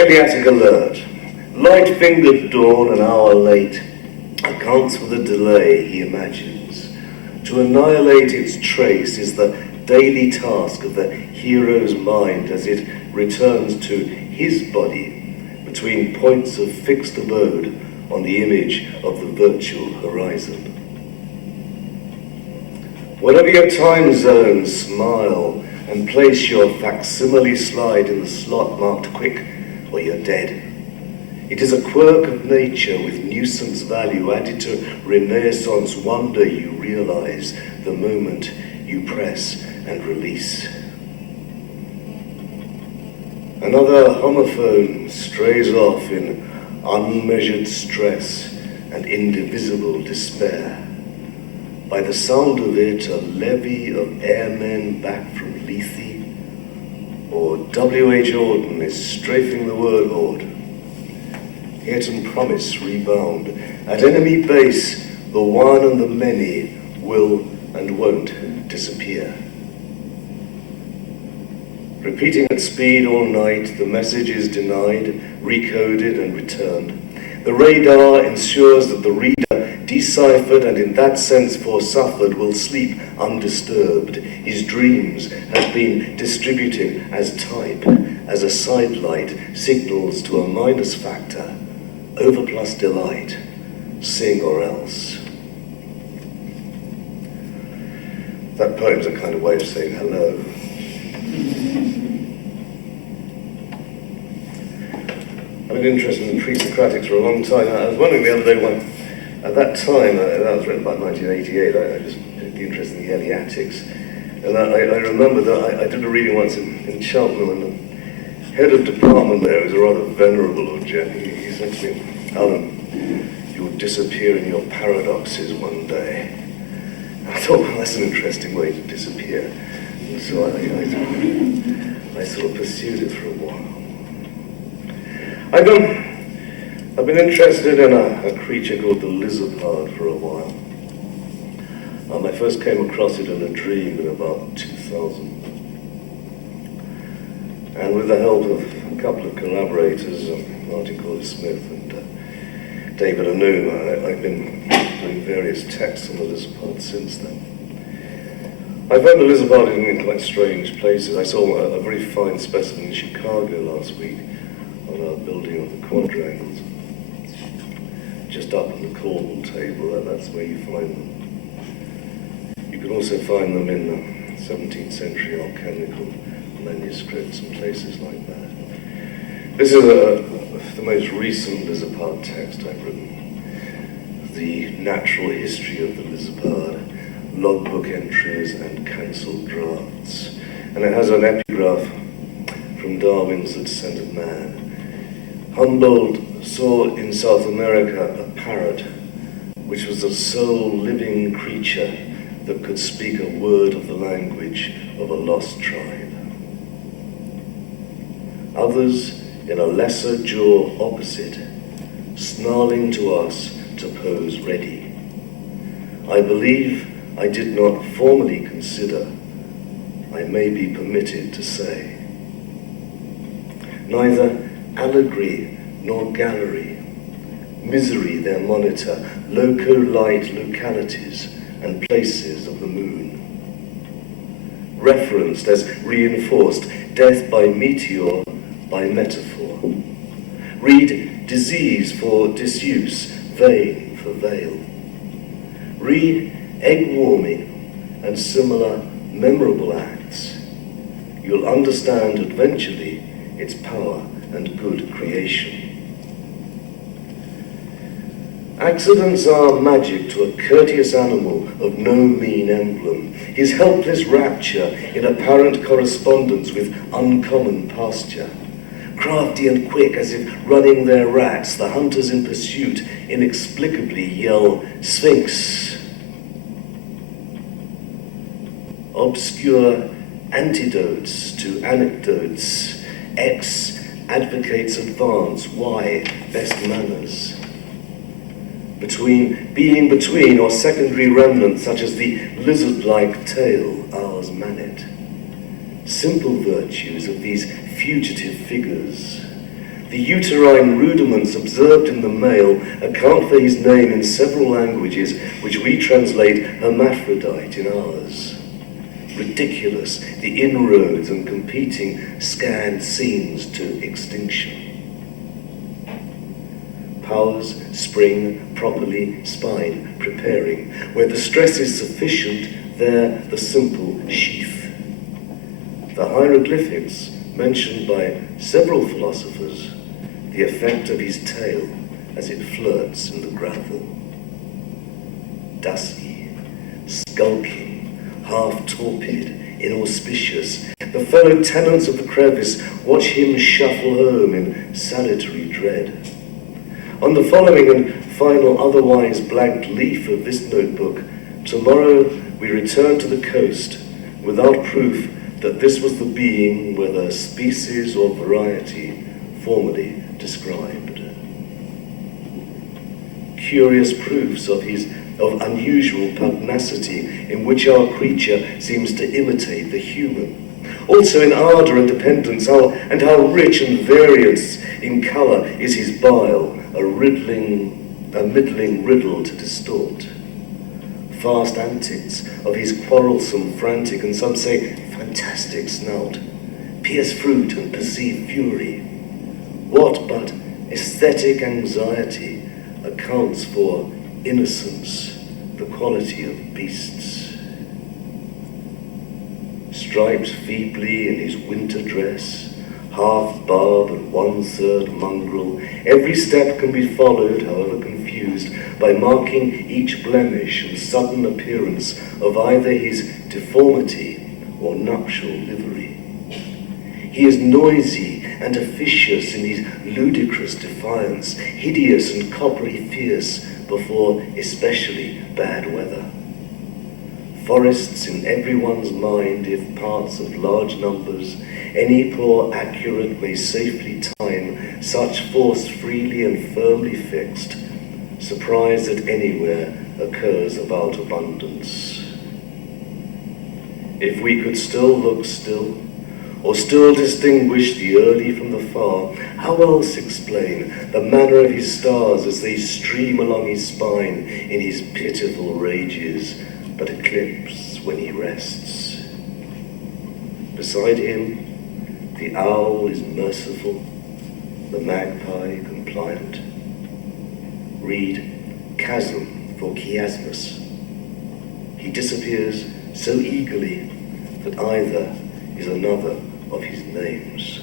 Eliatic alert. Light-fingered dawn, an hour late, accounts for the delay he imagines. To annihilate its trace is the daily task of the hero's mind as it returns to his body between points of fixed abode on the image of the virtual horizon. Whatever your time zone, smile and place your facsimile slide in the slot marked quick or you're dead. It is a quirk of nature with nuisance value added to Renaissance wonder you realize the moment you press and release. Another homophone strays off in unmeasured stress and indivisible despair. By the sound of it, a levy of airmen back from Lethe, or W.H. Auden is strafing the warlord. Hit and promise rebound. At enemy base, the one and the many will and won't disappear. Repeating at speed all night, the message is denied, recoded and returned. The radar ensures that the reader, deciphered and in that sense forsuffered, will sleep undisturbed. His dreams have been distributed as type, as a sidelight signals to a minus factor. Over plus delight, sing or else. That poem's a kind of way of saying hello. I've been interested in pre-Socratics for a long time. I was wondering the other day when, at that time, that was written about 1988, I was particularly interested in the Eleatics. And I remember that I did a reading once in Cheltenham, and the head of department there was a rather venerable old gent. He said to me, "Alan, you'll disappear in your paradoxes one day." I thought, well, that's an interesting way to disappear. And so I sort of pursued it for a while. I've been interested in a creature called the lizard-pard for a while. I first came across it in a dream in about 2000. And with the help of a couple of collaborators, Martin Corley-Smith and David Anoom, I've been doing various texts on the lizard-pard since then. I found the lizard-pard in quite strange places. I saw a very fine specimen in Chicago last week on our building of the quadrangles. Just up on the Corbel table, that's where you find them. You can also find them in the 17th century alchemical manuscripts and places like that. This is the most recent lizard-pard text I've written. The natural history of the lizard-pard, logbook entries and cancelled drafts. And it has an epigraph from Darwin's The Descent of Man. Humboldt saw in South America a parrot, which was the sole living creature that could speak a word of the language of a lost tribe. Others, in a lesser jaw opposite, snarling to us to pose ready. I believe I did not formally consider, I may be permitted to say. Neither allegory nor gallery, misery their monitor, loco-light localities and places of the moon. Referenced as reinforced, death by meteor, by metaphor. Read disease for disuse, vein for veil. Read egg warming and similar memorable acts. You'll understand eventually its power and good creation. Accidents are magic to a courteous animal of no mean emblem, his helpless rapture in apparent correspondence with uncommon pasture. Crafty and quick as if running their rats, the hunters in pursuit inexplicably yell, "Sphinx!" Obscure antidotes to anecdotes, X advocates advance, Y best manners. Being between or secondary remnants such as the lizard-like tail, ours Manet. Simple virtues of these fugitive figures. The uterine rudiments observed in the male account for his name in several languages, which we translate hermaphrodite in ours. Ridiculous, the inroads and competing scanned scenes to extinction. Powers spring properly, spine preparing. Where the stress is sufficient, there the simple sheath. The hieroglyphics mentioned by several philosophers, the effect of his tail as it flirts in the gravel. Dusky, skulking, half-torpid, inauspicious, the fellow tenants of the crevice watch him shuffle home in salutary dread. On the following and final otherwise blank leaf of this notebook, tomorrow we return to the coast without proof that this was the being, whether species or variety, formerly described. Curious proofs of unusual pugnacity in which our creature seems to imitate the human. Also in ardour and dependence, how rich and various in colour is his bile, a middling riddle to distort. Fast antics of his quarrelsome, frantic, and some say fantastic snout, pierce fruit and perceive fury. What but aesthetic anxiety accounts for innocence, the quality of beasts? Striped feebly in his winter dress, half barb and one-third mongrel, every step can be followed, however confused, by marking each blemish and sudden appearance of either his deformity or nuptial livery. He is noisy and officious in his ludicrous defiance, hideous and coppery fierce before especially bad weather. Forests in everyone's mind, if parts of large numbers, any poor accurate may safely time such force freely and firmly fixed, surprise that anywhere occurs about abundance. If we could still look still, or still distinguish the early from the far, how else explain the manner of his stars as they stream along his spine in his pitiful rages, but eclipse when he rests? Beside him, the owl is merciful, the magpie compliant. Read chasm for chiasmus. He disappears so eagerly that either is another of his names.